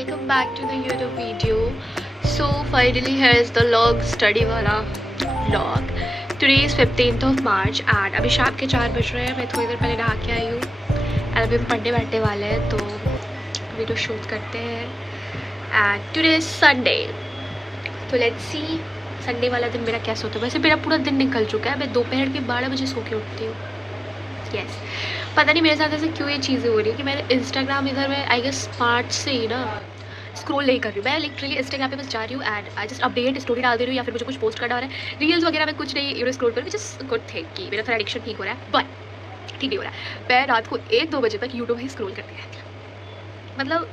welcome back to the YouTube video. So finally here is the log study वाला vlog. Today is 15th of March and अभी शाम के 4 बज रहे हैं. मैं थोड़ी देर पहले नहा के आई हूँ और अभी हम पढ़ने बैठने वाले हैं तो वीडियो शूट करते हैं. And today is Sunday. तो let's see संडे वाला दिन मेरा कैसे होता है. वैसे मेरा पूरा दिन निकल चुका है. मैं दोपहर के 12 बजे सो के उठती हूँ. यस पता नहीं मेरे साथ ऐसे क्यों ये चीज़ें हो रही है कि मैंने इंस्टाग्राम इधर में आई गेस स्मार्ट से ही ना स्क्रॉल नहीं कर रही हूँ. मैं लिटरली इंस्टाग्राम पे बस जा रही हूँ and I just update story डाल दे रही हूँ या फिर मुझे कुछ पोस्ट करना हो रहा है. रील्स वगैरह में कुछ नहीं स्क्रॉल कर, जस्ट गुड थिंग कि मेरा थोड़ा एडिक्शन ठीक हो रहा है. बट ठीक नहीं हो रहा है. मैं रात को 1-2 बजे तक यूट्यूब ही स्क्रॉल करती रहती हूँ. मतलब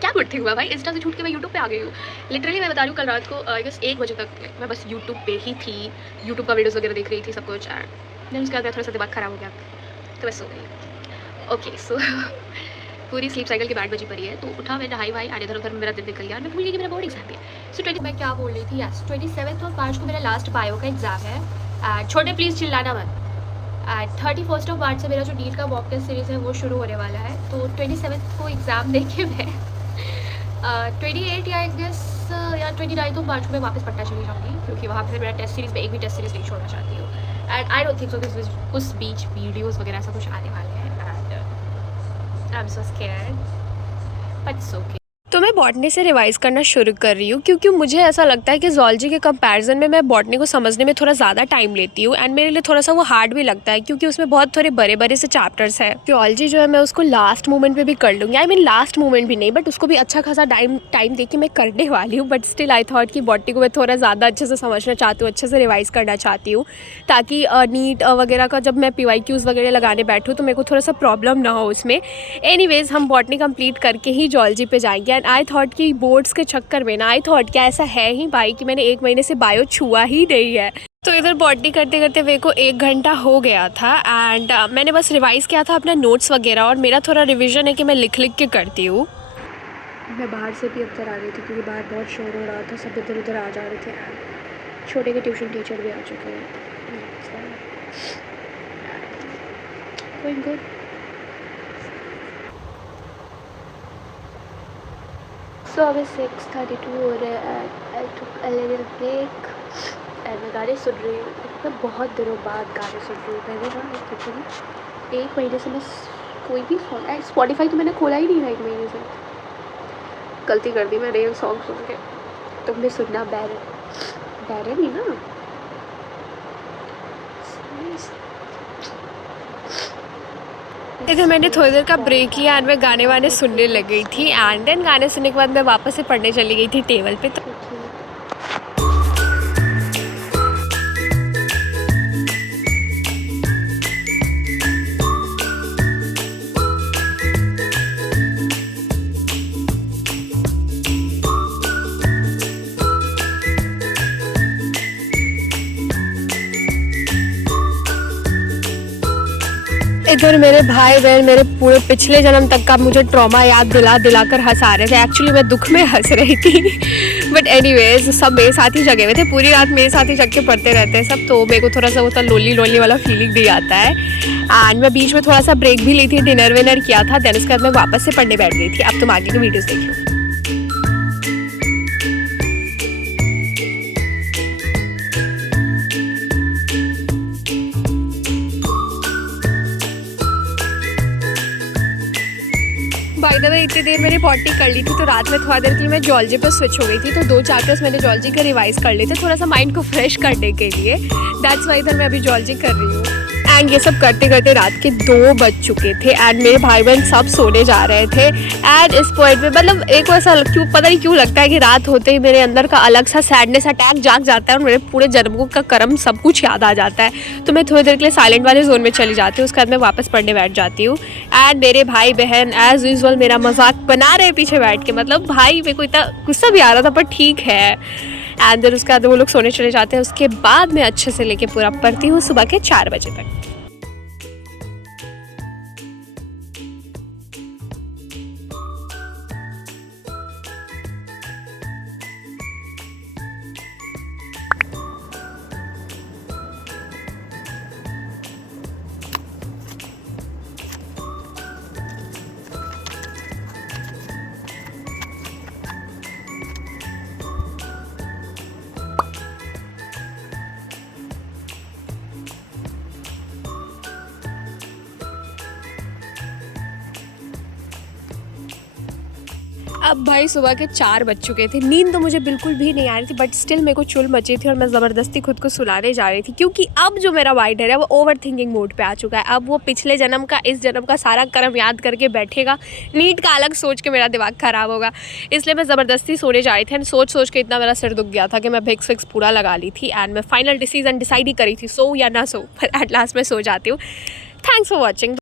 क्या गुड थिंग हुआ भाई. इंस्टा से छूट के मैं यूट्यूब पे आ गई हूँ. लिटरली मैं बता रही हूँ कल रात को आई गेस 1 बजे तक मैं बस यूट्यूब पे ही थी. यूट्यूब का वीडियोज़ वगैरह देख रही थी सब कुछ एंड देन उसके बाद थोड़ा सा दिमाग ख़राब हो गया तो बस हो गई. ओके सो पूरी स्लीप साइकिल की 8 बजी पड़ी है तो उठा मैं नहाई वाई आधे इधर उधर मेरा दिन निकल गया. मैं भूल गई कि मेरा बोर्ड एग्जाम है. सो मैं क्या बोल रही थी. यस 27 ऑफ मार्च को मेरा लास्ट बायो का एग्ज़ाम है. एंड छोटे प्लीज़ चिल्लाना मत. एंड 31 ऑफ मार्च से मेरा जो नीट का मॉक टेस्ट सीरीज़ है वो शुरू होने वाला है. तो 27 को एग्ज़ाम देके मैं 28 या आई गेस या 29 ऑफ मार्च को मैं वापस पटना चली जाऊँगी क्योंकि वहाँ पर मेरा टेस्ट सीरीज़ में एक भी टेस्ट सीरीज़ नहीं छोड़ना चाहती हूँ. And I don't think so this उस बीच वीडियोज़ वगैरह ऐसा कुछ आने वाले हैं. I'm so scared, but it's okay. तो मैं बॉटनी से रिवाइज़ करना शुरू कर रही हूँ क्योंकि मुझे ऐसा लगता है कि ज़ूलॉजी के कंपैरिजन में मैं बॉटनी को समझने में थोड़ा ज़्यादा टाइम लेती हूँ एंड मेरे लिए थोड़ा सा वो हार्ड भी लगता है क्योंकि उसमें बहुत थोड़े बड़े बड़े से चैप्टर्स है. ज़ूलॉजी जो है मैं उसको लास्ट मोमेंट पे भी कर लूँगी. आई मीन लास्ट मोमेंट भी नहीं बट उसको भी अच्छा खासा टाइम दे के मैं करने वाली हूँ. बट स्टिल आई थॉट कि बॉटनी को मैं थोड़ा ज़्यादा अच्छे से समझना चाहती हूँ, अच्छे से रिवाइज़ करना चाहती हूँ ताकि नीट वगैरह का जब मैं PYQs वगैरह लगाने बैठूँ तो मेरे को थोड़ा सा प्रॉब्लम ना हो उसमें. एनीवेज़ हम बॉटनी कंप्लीट करके ही ज़ूलॉजी पे जाएंगे. एंड आई थॉट कि बोर्ड्स के चक्कर में ना आई थॉट क्या ऐसा है ही भाई कि मैंने 1 महीने से बायो छुआ ही नहीं है. तो इधर बॉटनी करते करते मेरे को 1 घंटा हो गया था एंड मैंने बस रिवाइज़ किया था अपना नोट्स वगैरह और मेरा थोड़ा रिवीजन है कि मैं लिख के करती हूँ. मैं बाहर से भी अंदर आ रही थी क्योंकि बाहर बहुत शोर हो रहा था. सब इधर उधर आ जा रहे थे. छोटे के ट्यूशन टीचर भी आ चुके हैं. Going good. सो अभी 6:32 हो रहे हैं and I took a little break and मैं गाने सुन रही हूँ. मैं बहुत दिनों बाद गाने सुन रही हूँ. पहले ना लिटरली 1 महीने से मैं कोई भी सॉन्ग स्पॉटिफाई तो मैंने खोला ही नहीं था 1 महीने से. गलती कर दी मैंने सॉन्ग सुन के. तुम भी सुनना बैरन ही ना. इधर मैंने थोड़ी देर का ब्रेक किया एंड मैं गाने वाने सुनने लग गई थी एंड देन गाने सुनने के बाद मैं वापस से पढ़ने चली गई थी टेबल पे. तो इधर मेरे भाई बहन मेरे पूरे पिछले जन्म तक का मुझे ट्रॉमा याद दिलाकर हंसा रहे थे. एक्चुअली मैं दुख में हंस रही थी बट एनीवेज सब मेरे साथ ही जगे हुए थे. पूरी रात मेरे साथ ही जग के पढ़ते रहते हैं सब. तो मेरे को थोड़ा सा वो लोली वाला फीलिंग भी आता है. एंड मैं बीच में थोड़ा सा ब्रेक भी ली थी, डिनर विनर किया था. देन उसके बाद मैं वापस से पढ़ने बैठ गई थी. अब तुम आगे की वीडियोज़ देखिए. बाय द वे इतनी देर मैंने पॉटी कर ली थी तो रात में थोड़ा देर के लिए मैं ज़ूलॉजी पर स्विच हो गई थी. तो 2 चैप्टर्स मैंने ज़ूलॉजी के रिवाइज़ कर लिए थे थोड़ा सा माइंड को फ्रेश करने के लिए. दैट्स वाई इधर मैं अभी ज़ूलॉजी कर रही हूँ. एंड ये सब करते करते रात के 2 बज चुके थे एंड मेरे भाई बहन सब सोने जा रहे थे. एंड इस पॉइंट में मतलब एक वैसा पता नहीं क्यों लगता है कि रात होते ही मेरे अंदर का अलग सा सैडनेस अटैक जाग जाता है और मेरे पूरे जन्मों का कर्म सब कुछ याद आ जाता है. तो मैं थोड़ी देर के लिए साइलेंट वाले जोन में चली जाती हूँ. उसके बाद मैं वापस पढ़ने बैठ जाती हूँ. एंड मेरे भाई बहन एज यूजुअल मेरा मजाक बना रहे पीछे बैठ के. मतलब भाई मेरे को इतना गुस्सा भी आ रहा था पर ठीक है. एंड देन उसके बाद वो लोग सोने चले जाते हैं. उसके बाद मैं अच्छे से लेके पूरा पढ़ती हूँ सुबह के 4 बजे तक. अब भाई सुबह के 4 बज चुके थे, नींद तो मुझे बिल्कुल भी नहीं आ रही थी, बट स्टिल मेरे को चुल मची थी और मैं ज़बरदस्ती खुद को सुलाने जा रही थी, क्योंकि अब जो मेरा वाइड है वो ओवर थिंकिंग मोड पे आ चुका है। अब वो पिछले जन्म का इस जन्म का सारा कर्म याद करके बैठेगा, नीट का अलग सोच के मेरा दिमाग ख़राब होगा। इसलिए मैं ज़बरदस्ती सोने जा रही थी एंड सोच के इतना मेरा सिर दुख गया था कि मैं विक्स विक्स पूरा लगा ली थी एंड मैं फाइनल डिसीजन डिसाइड ही करी थी, सो या ना सो, पर एट लास्ट मैं सो जाती हूँ। Thanks for watching.